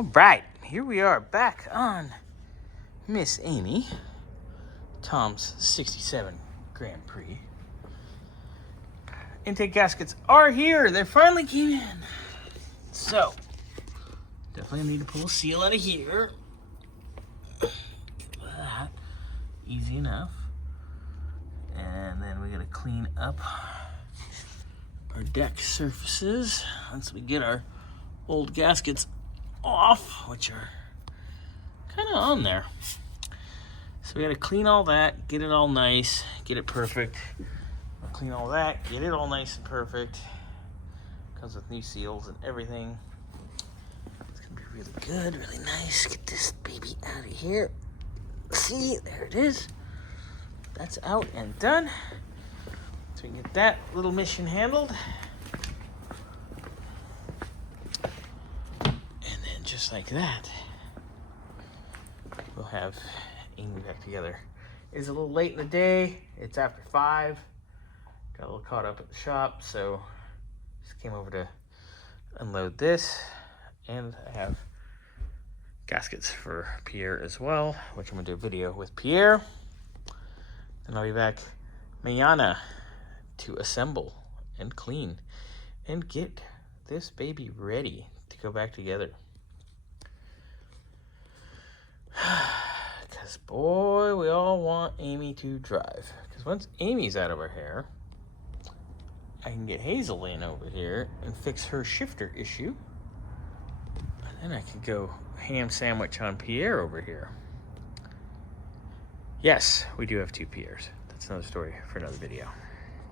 All right, here we are back on Miss Amy, Tom's 67 Grand Prix. Intake gaskets are here. They finally came in. So, definitely need to pull a seal out of here. That, easy enough. And then we gotta clean up our deck surfaces once we get our old gaskets off, which are kind of on there. So we gotta clean all that, get it all nice, get it perfect. We'll clean all that, get it all nice and perfect. Comes with new seals and everything. It's gonna be really good, really nice. Get this baby out of here. See, there it is. That's out and done. So we can get that little mission handled. Just like that, we'll have Amy back together. It's a little late in the day. It's after 5. Got a little caught up at the shop, so just came over to unload this. And I have gaskets for Pierre as well, which I'm gonna do a video with Pierre. Then I'll be back mañana to assemble and clean and get this baby ready to go back together. Because, boy, we all want Amy to drive. Because once Amy's out of her hair, I can get Hazel in over here and fix her shifter issue. And then I can go ham sandwich on Pierre over here. Yes, we do have 2 Pierres. That's another story for another video.